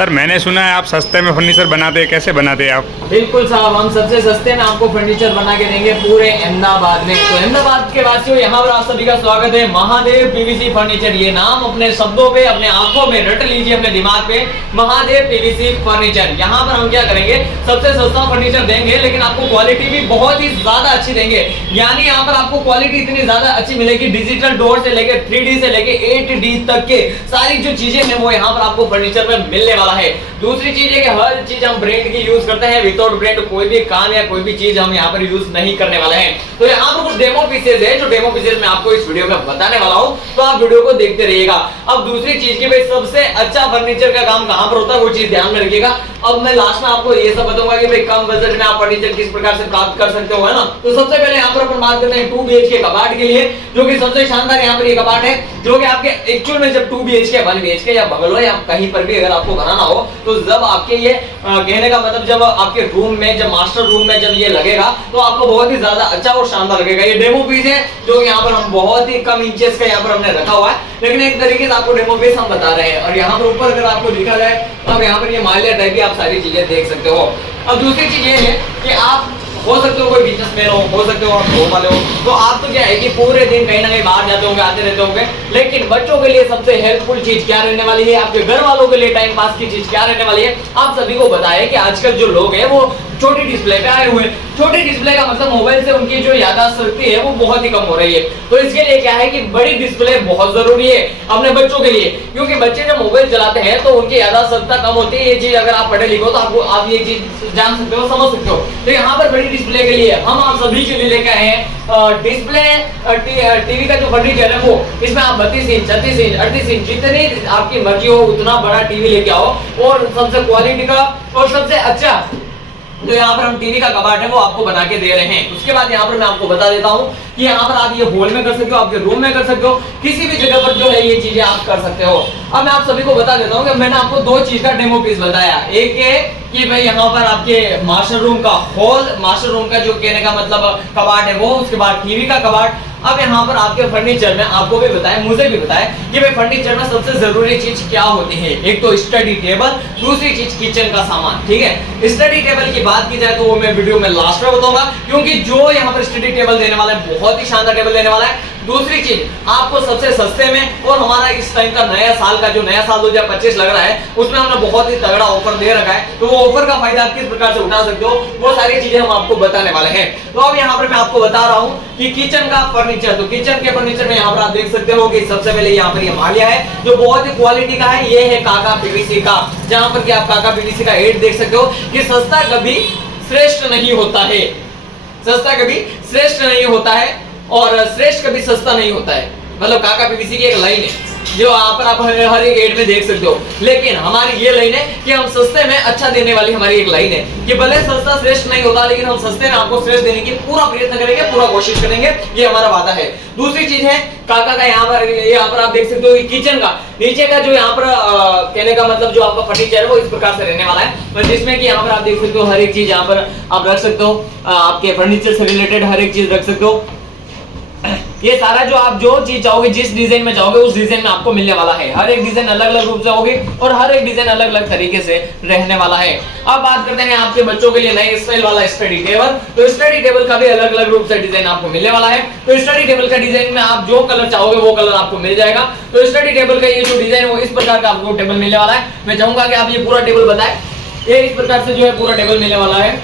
Sir मैंने सुना है आप सस्ते में फर्नीचर बनाते हैं, कैसे बनाते हैं आप? बिल्कुल साहब, हम सबसे सस्ते में आपको फर्नीचर बना के देंगे पूरे अहमदाबाद में। तो अहमदाबाद के वासियों, यहाँ पर आप सभी का स्वागत है। महादेव पीवीसी फर्नीचर, ये नाम अपने शब्दों पे, अपने आंखों में रट लीजिए, अपने दिमाग पे। महादेव पीवीसी फर्नीचर, यहाँ पर हम क्या करेंगे, सबसे सस्ता फर्नीचर देंगे, लेकिन आपको क्वालिटी भी बहुत ही ज्यादा अच्छी देंगे। यानी यहाँ पर आपको क्वालिटी इतनी ज्यादा अच्छी मिलेगी, डिजिटल डोर से लेके 3D से लेके 8D तक के सारी जो चीजें हैं वो यहाँ पर आपको फर्नीचर में मिलने वाला है। दूसरी चीज है कि हर चीज हम ब्रांड की यूज करते हैं, विदाउट ब्रांड कोई भी काम या कोई भी चीज हम यहाँ पर यूज नहीं करने वाले हैं। तो यहाँ पर कुछ डेमो पीसेज है, जो डेमो पीसेज मैं आपको इस वीडियो में बताने वाला हूँ, तो आप वीडियो को देखते रहिएगा। अब दूसरी चीज की भाई, सबसे अच्छा फर्नीचर का काम कहाँ पर होता है वो चीज ध्यान में रखिएगा। अब मैं लास्ट में आपको ये सब बताऊंगा कि भाई कम बजट में आप फर्नीचर किस प्रकार से प्राप्त कर सकते हो, है ना। तो सबसे पहले यहाँ पर अपन बात करते हैं 2 BHK कबाड़ के लिए, जो कि सबसे शानदार यहाँ पर ये कबाड़ है, जो कि आपके एक्चुअल में जब 2 BHK 1 BHK या बगल हो या कहीं पर भी अगर आपको बनाना हो, तो जब आपके ये कहने का मतलब जब आपके रूम में, जब मास्टर रूम में जब ये लगेगा, तो आपको बहुत ही ज्यादा अच्छा और शानदार लगेगा। ये डेमो पीस है, जो यहाँ पर हम बहुत ही कम इंचेस का यहाँ पर हमने रखा हुआ है, लेकिन एक तरीके से आपको डेमो पीस हम बता रहे हैं। और यहाँ पर ऊपर अगर आपको दिखा जाए, तो अब यहाँ पर ये मालिया टाइप की आप सारी चीजें देख सकते हो। अब दूसरी चीज ये है कि आप हो सकते हो कोई बिजनेसमैन हो सकते हो आप घर वाले हो, तो आप तो क्या है कि पूरे दिन कहीं ना कहीं बाहर जाते होंगे, आते रहते होंगे, लेकिन बच्चों के लिए सबसे हेल्पफुल चीज क्या रहने वाली है, आपके घर वालों के लिए टाइम पास की चीज क्या रहने वाली है, आप सभी को बताएं कि आजकल जो लोग हैं वो छोटी डिस्प्ले पे आए हुए। छोटी डिस्प्ले का मतलब मोबाइल से उनकी जो याददाश्त शक्ति है वो बहुत ही कम हो रही है। तो इसके लिए क्या है कि बड़ी डिस्प्ले बहुत जरूरी है अपने बच्चों के लिए, क्योंकि बच्चे जब मोबाइल चलाते हैं तो उनकी याददाश्त क्षमता कम होती है। ये चीज अगर आप पढ़े लिखो तो आपको आप ये चीज जान सकते हो, समझ सकते हो। तो यहाँ पर बड़ी डिस्प्ले के लिए हम आप सभी के लिए लेकर आए हैं डिस्प्ले टीवी का जो फर्नीचर है वो, इसमें आप 32 इंच 36 इंच 38 इंच जितनी आपकी मर्जी हो उतना बड़ा टीवी लेके आओ, और सबसे क्वालिटी का और सबसे अच्छा जो यहाँ पर हम टीवी का कबाड़ है वो आपको बना के दे रहे हैं। उसके बाद यहाँ पर मैं आपको बता देता हूँ कि यहाँ पर आप ये हॉल में कर सकते हो, आपके रूम में कर सकते हो, किसी भी जगह पर जो है ये चीजें आप कर सकते हो। अब मैं आप सभी को बता देता हूँ कि मैंने आपको 2 चीज का डेमो पीस बताया। एक है कि भाई यहाँ पर आपके मास्टर रूम का हॉल, मास्टर रूम का जो कहने का मतलब कबाड़ है वो, उसके बाद टीवी का कबाड़। अब यहाँ पर आपके फर्नीचर में आपको भी बताएं, मुझे भी बताएं कि भाई फर्नीचर में सबसे जरूरी चीज क्या होती है। एक तो स्टडी टेबल, दूसरी चीज किचन का सामान, ठीक है। स्टडी टेबल की बात की जाए तो वो मैं वीडियो में लास्ट में बताऊंगा, क्योंकि जो यहाँ पर स्टडी टेबल देने वाला है बहुत ही शानदार टेबल देने वाला है। दूसरी चीज आपको सबसे सस्ते में, और हमारा इस टाइम का नया साल का जो नया साल 2025 लग रहा है उसमें हमने बहुत ही तगड़ा ऑफर दे रखा है, तो वो ऑफर का फायदा आप किस प्रकार से उठा सकते हो वो सारी चीजें हम आपको बताने वाले हैं। तो अब यहाँ पर मैं आपको बता रहा हूँ कि किचन का फर्नीचर, तो किचन के फर्नीचर में यहाँ पर आप देख सकते हो कि सबसे पहले यहाँ पर ये मालिया है जो बहुत ही क्वालिटी का है। ये है काका पीवीसी का, जहाँ पर कि आप काका पीवीसी का एड देख सकते हो कि सस्ता कभी श्रेष्ठ नहीं होता है, सस्ता कभी श्रेष्ठ नहीं होता है, और श्रेष्ठ कभी सस्ता नहीं होता है। मतलब काका पीवीसी की एक लाइन है जो यहाँ पर आप हर एक एड में देख सकते हो, लेकिन हमारी ये लाइन है कि हम सस्ते में अच्छा देने वाली हमारी एक लाइन है कि भले सस्ता श्रेष्ठ नहीं होता, लेकिन हम सस्ते में आपको श्रेष्ठ देने की पूरा प्रयत्न करेंगे, पूरा कोशिश करेंगे, ये हमारा वादा है। दूसरी चीज है काका का, यहाँ पर आप देख सकते हो किचन का नीचे का जो यहाँ पर कहने का मतलब जो आपका फर्नीचर है वो इस प्रकार से रहने वाला है, जिसमें कि यहाँ पर आप देख सकते हो हर एक चीज यहाँ पर आप रख सकते हो, आपके फर्नीचर से रिलेटेड हर एक चीज रख सकते हो। ये सारा जो आप जो चीज चाहोगे, जिस डिजाइन में चाहोगे उस डिजाइन में आपको मिलने वाला है। हर एक डिजाइन अलग अलग रूप से होगी और हर एक डिजाइन अलग अलग तरीके से रहने वाला है। अब बात करते हैं आपके बच्चों के लिए नए स्टाइल वाला स्टडी टेबल। तो स्टडी टेबल का भी अलग अलग रूप से डिजाइन आपको मिलने वाला है। तो स्टडी टेबल का डिजाइन में आप जो कलर चाहोगे वो कलर आपको मिल जाएगा। तो स्टडी टेबल का ये जो डिजाइन वो इस प्रकार का आपको टेबल मिलने वाला है। मैं चाहूंगा कि आप ये पूरा टेबल बताएं, ये इस प्रकार से जो है पूरा टेबल मिलने वाला है।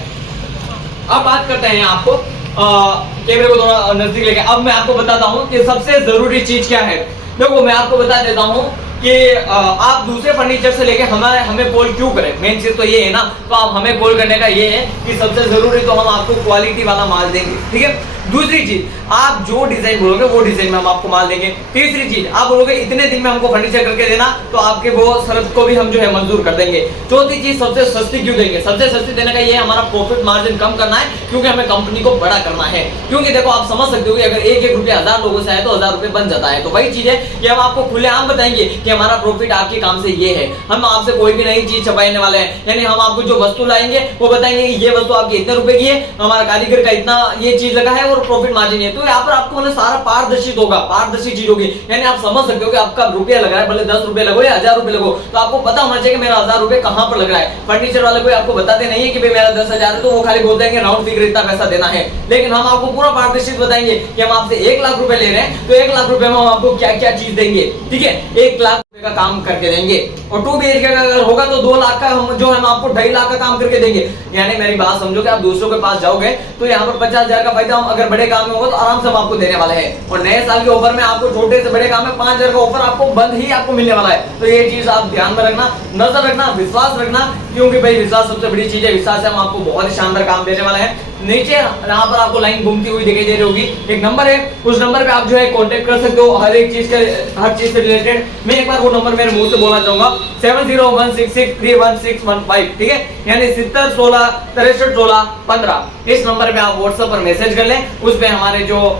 अब बात करते हैं आपको कैमरे को थोड़ा नजदीक लेके, अब मैं आपको बताता हूँ कि सबसे जरूरी चीज क्या है। देखो मैं आपको बता देता हूँ कि आप दूसरे फर्नीचर से लेके हमें कॉल क्यों करें। मेन चीज तो ये है ना, तो आप हमें कॉल करने का ये है कि सबसे जरूरी तो हम आपको क्वालिटी वाला माल देंगे, ठीक है। दूसरी चीज, आप जो डिजाइन बोलोगे वो डिजाइन में हम आपको माल देंगे। तीसरी चीज, आप बोलोगे इतने दिन में हमको फर्नीचर करके देना, तो आपके वो शर्त को भी हम जो है मंजूर कर देंगे। चौथी चीज, सबसे सस्ती क्यों देंगे, सबसे सस्ती देने का ये है हमारा प्रॉफिट मार्जिन कम करना है, क्योंकि हमें कंपनी को बड़ा करना है। क्योंकि देखो आप समझ सकते हो कि अगर एक रुपया 1000 लोगों से आए तो 1000 रुपए बन जाता है। तो वही चीज है कि हम आपको खुलेआम बताएंगे कि हमारा प्रॉफिट आपके काम से ये है, हम आपसे कोई भी नई चीज छपाने वाले हैं, यानी हम आपको जो वस्तु लाएंगे वो बताएंगे कि ये वस्तु आपकी इतने रुपए की है, हमारा कारीगर का इतना ये चीज लगा है और प्रॉफिट मार्जिन है। तो यहाँ पर आपको मतलब सारा पारदर्शित होगा, पारदर्शी चीज होगी, यानी आप समझ सकते हो कि आपका रुपया लग रहा है, भले 10 रुपए लगो या 1000 रुपए लगो, तो आपको पता होना चाहिए कि मेरा 1000 रुपए कहां पर लग रहा है। फर्नीचर वाले कोई आपको बताते नहीं है कि भाई मेरा 10,000 है, तो वो खाली बोलते हैं कि राउंड फिगर इतना पैसा देना है, लेकिन हम आपको पूरा पारदर्शित बताएंगे कि हम आपसे 1 लाख रुपए ले रहे हैं, तो 1 लाख रुपए में हम आपको क्या क्या चीज देंगे, ठीक है, 1 लाख का काम करके देंगे। और 2 BHK का अगर होगा तो 2 लाख का हम जो है हम आपको 2.5 लाख का काम करके देंगे। यानी मेरी बात समझो कि आप दूसरों के पास जाओगे तो यहाँ पर 50,000 का फायदा हम अगर बड़े काम में होगा तो आराम से हम आपको देने वाले हैं। और नए साल के ऑफर में आपको छोटे से बड़े काम में 5,000 का ऑफर आपको बंद ही आपको मिलने वाला है। तो ये चीज आप ध्यान में रखना, नजर रखना, विश्वास रखना, क्योंकि भाई विश्वास सबसे बड़ी चीज है। विश्वास से हम आपको बहुत ही शानदार काम देने वाले हैं। नीचे यहाँ पर आपको लाइन घूमती हुई दिखाई दे रही होगी, एक नंबर है, उस नंबर पे आप जो है कांटेक्ट कर सकते हो हर एक चीज के, हर चीज से रिलेटेड। मैं एक बार वो नंबर मेरे मुंह से बोलना चाहूंगा, 7016631615, ठीक है, यानी 7016631615। इस नंबर पे आप व्हाट्सएप पर मैसेज कर लें, उस पे हमारे जो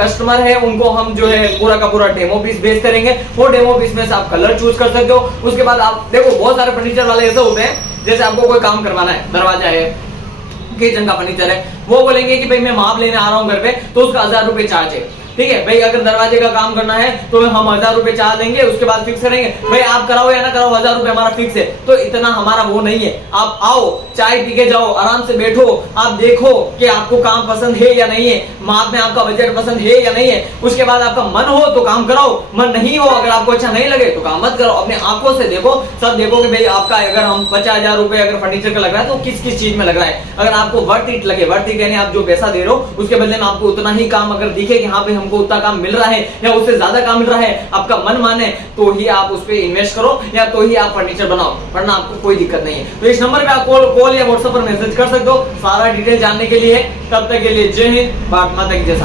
कस्टमर है उनको हम जो है पूरा का पूरा डेमो पीस भेजते रहेंगे। वो डेमो पीस में से आप कलर चूज कर सकते हो। उसके बाद आप देखो बहुत सारे फर्नीचर वाले ऐसे होते हैं, जैसे आपको कोई काम करवाना है, दरवाजा है, किचन का फर्नीचर है, वो बोलेंगे कि भाई मैं माप लेने आ रहा हूं घर पे, तो उसका 1000 रुपए चार्ज है, ठीक है भाई। अगर दरवाजे का काम करना है तो हम 1000 रुपए चार्ज देंगे, उसके बाद फिक्स करेंगे, भाई आप कराओ या ना कराओ 1000 रुपए हमारा फिक्स है। तो इतना हमारा वो नहीं है। आप आओ, चाय पी के जाओ, आराम से बैठो, आप देखो कि आपको काम पसंद है या नहीं है, माप में आपका बजट पसंद है या नहीं है। उसके बाद आपका मन हो तो काम कराओ, मन नहीं हो, अगर आपको अच्छा नहीं लगे तो काम मत करो। अपने आंखों से देखो, सब देखो कि भाई आपका अगर हम 50,000 रुपए अगर फर्नीचर का लग रहा है तो किस किस चीज में लग रहा है। अगर आपको वर्थ इट लगे, वर्थ इट यानी आप जो पैसा दे रहे हो उसके बदले में आपको उतना ही काम अगर दिखे कि हाँ भाई हमको उतना काम मिल रहा है या उससे ज्यादा काम मिल रहा है, आपका मन माने, तो ही आप उस पर इन्वेस्ट करो या तो ही आप फर्नीचर बनाओ, वरना आपको कोई दिक्कत नहीं है। तो इस नंबर पे आप कॉल या व्हाट्सएप पर मैसेज कर सकते हो सारा डिटेल जानने के लिए। तब तक के लिए जय हिंद, भारत माता की जय।